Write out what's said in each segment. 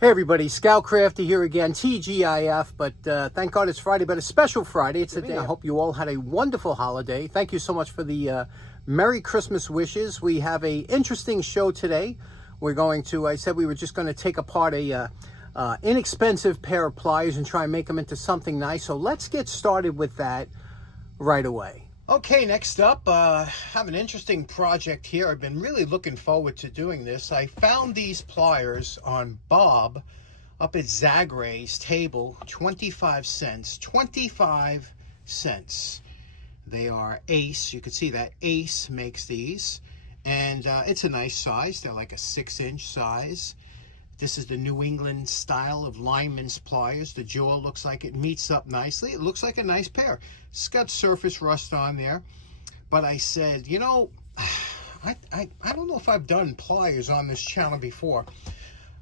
Hey everybody, Scoutcrafty here again, TGIF, but thank God it's Friday, but a special Friday. It's a day. I hope you all had a wonderful holiday. Thank you so much for the Merry Christmas wishes. We have a interesting show today. We're going to, I said we were just going to take apart a inexpensive pair of pliers and try and make them into something nice. So let's get started with that right away. Okay, next up, I have an interesting project here. I've been really looking forward to doing this. I found these pliers on Bob up at Zagray's table, 25 cents. 25 cents. They are Ace. You can see that Ace makes these. And it's a nice size. They're like a 6-inch size. This is the New England style of lineman's pliers. The jaw looks like it meets up nicely. It looks like a nice pair. It's got surface rust on there. But I said, you know, I don't know if I've done pliers on this channel before.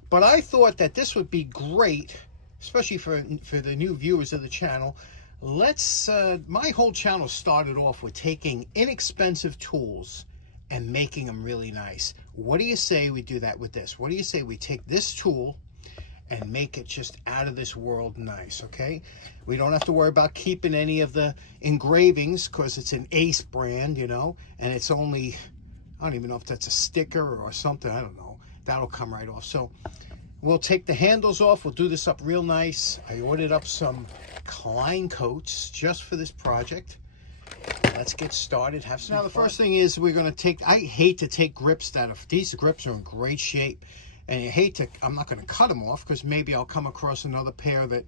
But I thought that this would be great, especially for the new viewers of the channel. Let's, my whole channel started off with taking inexpensive tools and making them really nice. What do you say we do that with this? What do you say we take this tool and make it just out of this world nice, okay? We don't have to worry about keeping any of the engravings because it's an Ace brand, you know, and it's only, I don't even know if that's a sticker or something, I don't know. That'll come right off. So we'll take the handles off. We'll do this up real nice. I ordered up some Klein coats just for this project. Let's get started, have some fun. Now the first thing is we're going to take, I hate to take grips that are, these grips are in great shape. And I hate to, I'm not going to cut them off because maybe I'll come across another pair that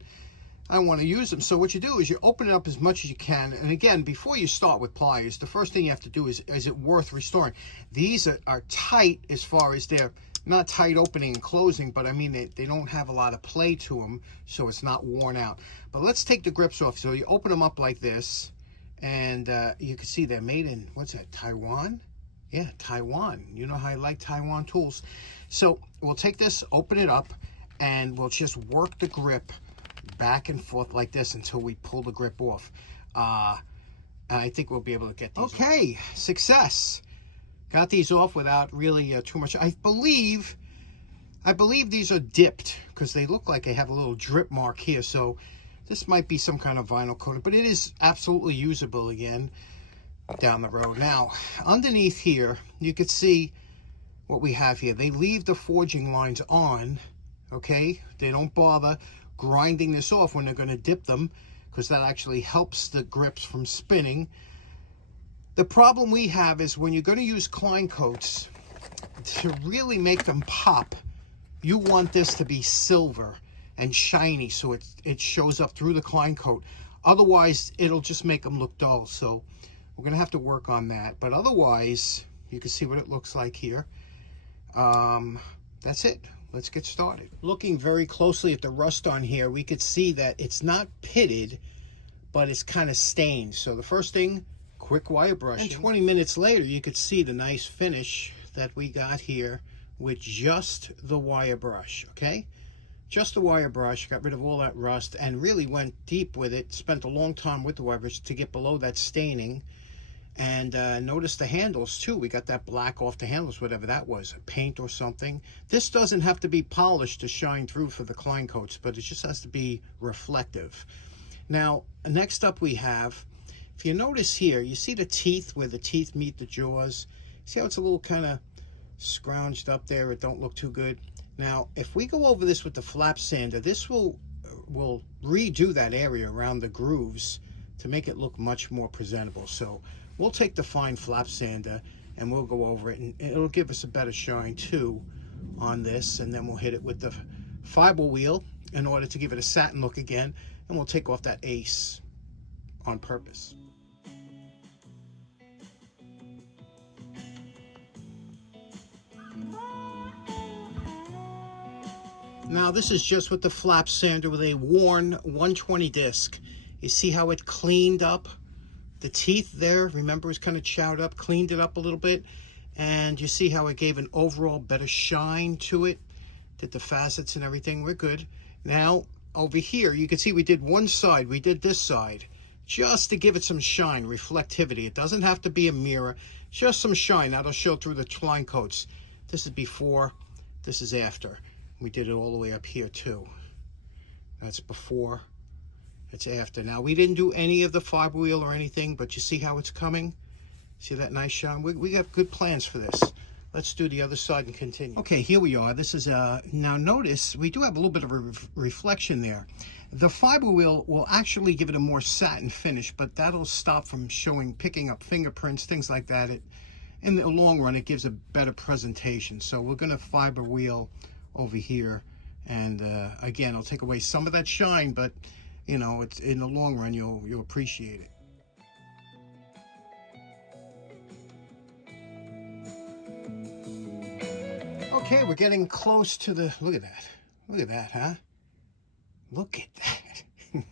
I want to use them. So what you do is you open it up as much as you can. And again, before you start with pliers, the first thing you have to do is it worth restoring? These are tight as far as they're not tight opening and closing, but I mean, they don't have a lot of play to them, so it's not worn out. But let's take the grips off. So you open them up like this. And you can see they're made in, what's that, Taiwan? Yeah, Taiwan. You know how I like Taiwan tools. So we'll take this, open it up, and we'll just work the grip back and forth like this until we pull the grip off. And I think we'll be able to get these okay, off. Success. Got these off without really too much. I believe these are dipped because they look like they have a little drip mark here. So this might be some kind of vinyl coating, but it is absolutely usable again down the road. Now, underneath here, you can see what we have here. They leave the forging lines on, okay? They don't bother grinding this off when they're going to dip them because that actually helps the grips from spinning. The problem we have is when you're going to use Klein coats, to really make them pop, you want this to be silver and shiny so it shows up through the Klein coat. Otherwise, it'll just make them look dull. So we're going to have to work on that. But otherwise, you can see what it looks like here. That's it. Let's get started. Looking very closely at the rust on here, we could see that it's not pitted, but it's kind of stained. So the first thing, quick wire brushing. And 20 minutes later, you could see the nice finish that we got here with just the wire brush, okay? Just the wire brush, got rid of all that rust, and really went deep with it. Spent a long time with the wire brush to get below that staining. And notice the handles too. We got that black off the handles, whatever that was, paint or something. This doesn't have to be polished to shine through for the Klein coats, but it just has to be reflective. Now, next up we have, if you notice here, you see the teeth where the teeth meet the jaws. See how it's a little kind of scrounged up there? It don't look too good. Now, if we go over this with the flap sander, this will redo that area around the grooves to make it look much more presentable. So we'll take the fine flap sander and we'll go over it, and it'll give us a better shine too on this. And then we'll hit it with the fiber wheel in order to give it a satin look again. And we'll take off that Ace on purpose. Now this is just with the flap sander with a worn 120 disc. You see how it cleaned up the teeth there? Remember, it was kind of chowed up, cleaned it up a little bit. And you see how it gave an overall better shine to it. Did the facets and everything, we're good. Now over here, you can see we did one side, we did this side, just to give it some shine, reflectivity. It doesn't have to be a mirror, just some shine. That'll show through the Klein coats. This is before, this is after. We did it all the way up here too. That's before, it's after. Now we didn't do any of the fiber wheel or anything, but you see how it's coming? See that nice shine? We have good plans for this. Let's do the other side and continue. Okay, here we are. This is, now notice, we do have a little bit of a reflection there. The fiber wheel will actually give it a more satin finish, but that'll stop from picking up fingerprints, things like that. In the long run, it gives a better presentation. So we're gonna fiber wheel over here. And again, it'll take away some of that shine, but you know, it's in the long run, you'll appreciate it. Okay, we're getting close to the, look at that, huh? Look at that.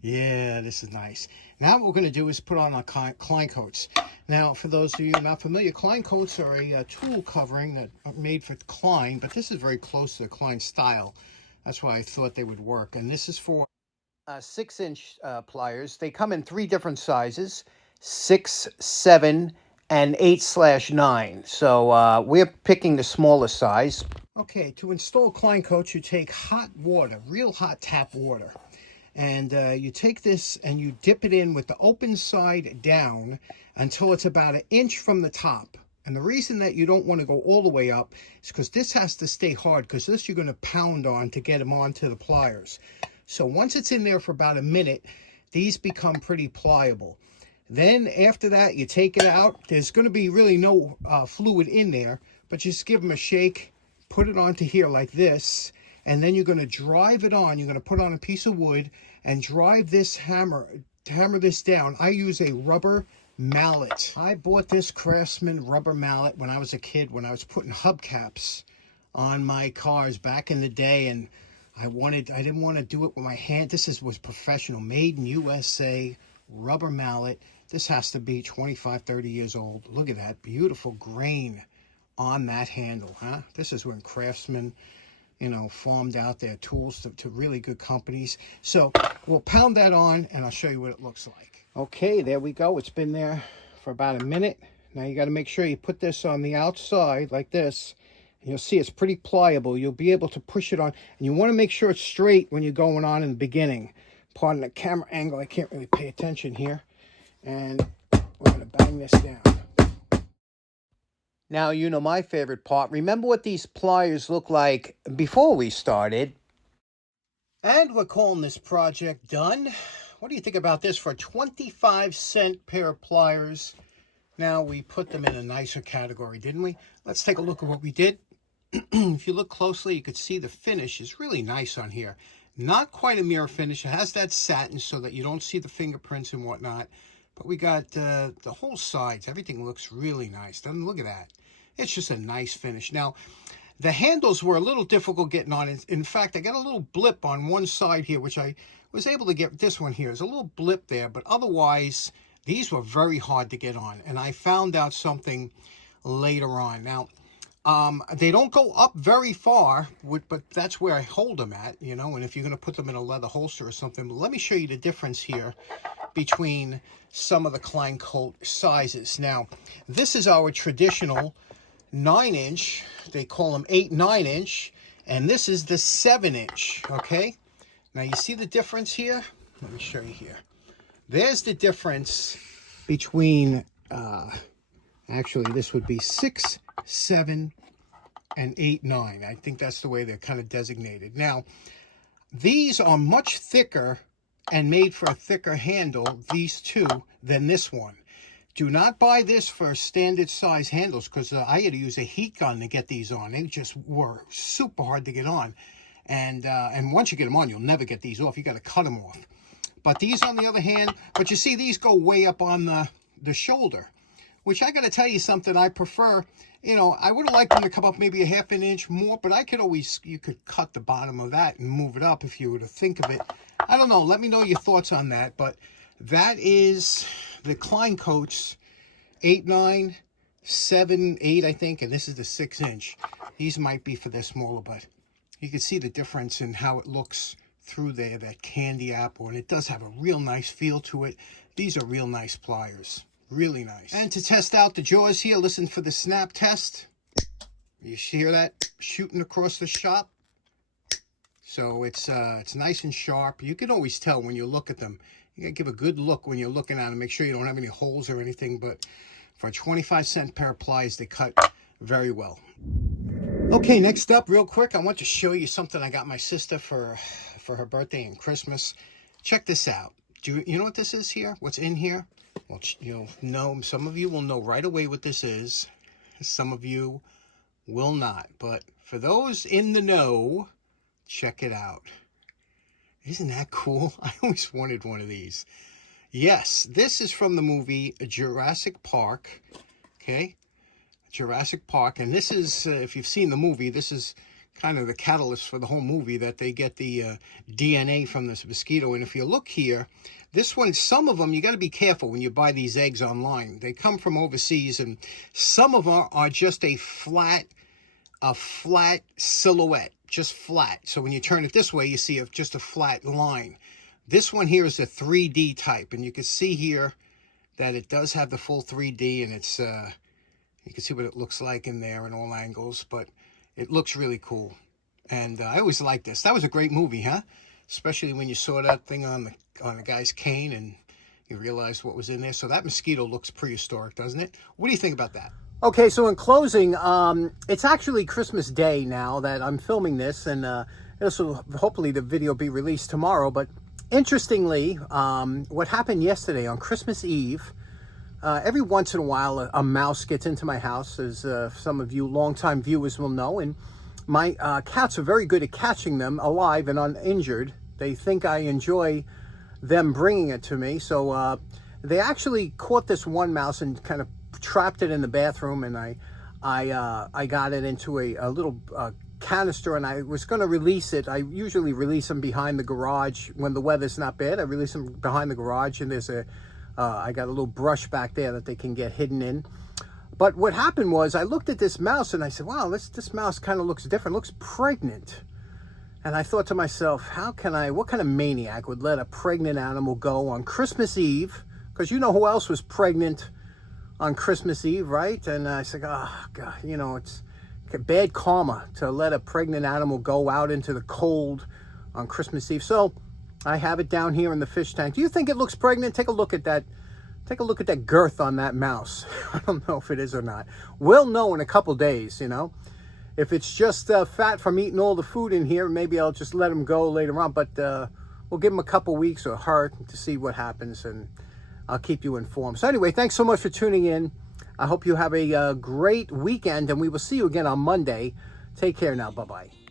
Yeah, this is nice. Now what we're going to do is put on our Klein coats. Now, for those of you not familiar, Klein coats are a tool covering that are made for Klein, but this is very close to the Klein style. That's why I thought they would work. And this is for 6-inch pliers. They come in 3 different sizes, 6, 7, and 8/9. So we're picking the smaller size. Okay, to install Klein coats, you take hot water, real hot tap water. And you take this and you dip it in with the open side down until it's about 1 inch from the top. And the reason that you don't want to go all the way up is because this has to stay hard, because this you're going to pound on to get them onto the pliers. So once it's in there for about a minute, these become pretty pliable. Then after that, you take it out. There's going to be really no fluid in there, but just give them a shake, put it onto here like this, and then you're going to drive it on. You're going to put on a piece of wood and drive this hammer this down. I use a rubber mallet. I bought this Craftsman rubber mallet when I was a kid, when I was putting hubcaps on my cars back in the day, and I didn't want to do it with my hand. This was professional, made in USA, rubber mallet. This has to be 25, 30 years old. Look at that beautiful grain on that handle, huh? This is when Craftsman, you know, farmed out their tools to really good companies. So we'll pound that on and I'll show you what it looks like. Okay, there we go. It's been there for about a minute. Now you got to make sure you put this on the outside like this. And you'll see it's pretty pliable. You'll be able to push it on. And you want to make sure it's straight when you're going on in the beginning. Pardon the camera angle. I can't really pay attention here. And we're going to bang this down. Now, you know my favorite part. Remember what these pliers look like before we started. And we're calling this project done. What do you think about this for a 25-cent pair of pliers? Now, we put them in a nicer category, didn't we? Let's take a look at what we did. If you look closely, you could see the finish is really nice on here. Not quite a mirror finish. It has that satin so that you don't see the fingerprints and whatnot. But we got the whole sides. Everything looks really nice. Look at that. It's just a nice finish. Now, the handles were a little difficult getting on. In fact, I got a little blip on one side here, which I was able to get. This one here. There's a little blip there, but otherwise, these were very hard to get on. And I found out something later on. Now, they don't go up very far, but that's where I hold them at, you know, and if you're going to put them in a leather holster or something. But let me show you the difference here between some of the Klein coat sizes. Now, this is our traditional 9-inch. They call them 8, 9-inch, and this is the 7-inch, okay? Now, you see the difference here? Let me show you here. There's the difference between, actually, this would be 6, 7, and 8, 9. I think that's the way they're kind of designated. Now, these are much thicker and made for a thicker handle, these two, than this one. Do not buy this for standard size handles, because I had to use a heat gun to get these on. They just were super hard to get on. And once you get them on, you'll never get these off. You got to cut them off. But these, on the other hand, but you see, these go way up on the shoulder, which I got to tell you something I prefer. You know, I would have liked them to come up maybe a ½ an inch more, but I could always, you could cut the bottom of that and move it up if you were to think of it. I don't know. Let me know your thoughts on that. But that is the Klein coats, 8, 9, 7, 8, I think, and this is the 6-inch. These might be for the smaller, but you can see the difference in how it looks through there, that candy apple, and it does have a real nice feel to it. These are real nice pliers. Really nice. And to test out the jaws here, listen for the snap test. You hear that shooting across the shop? So it's nice and sharp. You can always tell when you look at them. You gotta give a good look when you're looking at them. Make sure you don't have any holes or anything. But for a 25-cent pair of pliers, they cut very well. Okay, next up, real quick, I want to show you something I got my sister for her birthday and Christmas. Check this out. Do you know what this is here? What's in here? Well, you'll know. Some of you will know right away what this is. Some of you will not. But for those in the know, check it out. Isn't that cool? I always wanted one of these. Yes, this is from the movie Jurassic Park. Okay? Jurassic Park. And this is, if you've seen the movie, this is kind of the catalyst for the whole movie, that they get the DNA from this mosquito. And if you look here, this one, some of them, you got to be careful when you buy these eggs online. They come from overseas, and some of them are just a flat silhouette, just flat. So when you turn it this way, you see just a flat line. This one here is a 3D type, and you can see here that it does have the full 3D, and it's you can see what it looks like in there in all angles, but it looks really cool. And I always liked this. That was a great movie, huh? Especially when you saw that thing on the guy's cane and you realized what was in there. So that mosquito looks prehistoric, doesn't it? What do you think about that? Okay, so in closing, it's actually Christmas Day now that I'm filming this, and this will hopefully the video be released tomorrow. But interestingly, what happened yesterday on Christmas Eve, every once in a while a mouse gets into my house, as some of you longtime viewers will know, and my cats are very good at catching them alive and uninjured. They think I enjoy them bringing it to me, so they actually caught this one mouse and kind of trapped it in the bathroom, and I got it into a little canister, and I was going to release it. I usually release them behind the garage when the weather's not bad. I release them behind the garage, and there's I got a little brush back there that they can get hidden in. But what happened was I looked at this mouse and I said, wow, this mouse kind of looks different, looks pregnant. And I thought to myself, what kind of maniac would let a pregnant animal go on Christmas Eve? Because you know who else was pregnant on Christmas Eve, right? And I said, oh, God, you know, it's bad karma to let a pregnant animal go out into the cold on Christmas Eve. So I have it down here in the fish tank. Do you think it looks pregnant? Take a look at that. Take a look at that girth on that mouse. I don't know if it is or not. We'll know in a couple days, you know. If it's just fat from eating all the food in here, maybe I'll just let him go later on. But we'll give him a couple weeks or her to see what happens, and I'll keep you informed. So anyway, thanks so much for tuning in. I hope you have a great weekend, and we will see you again on Monday. Take care now. Bye-bye.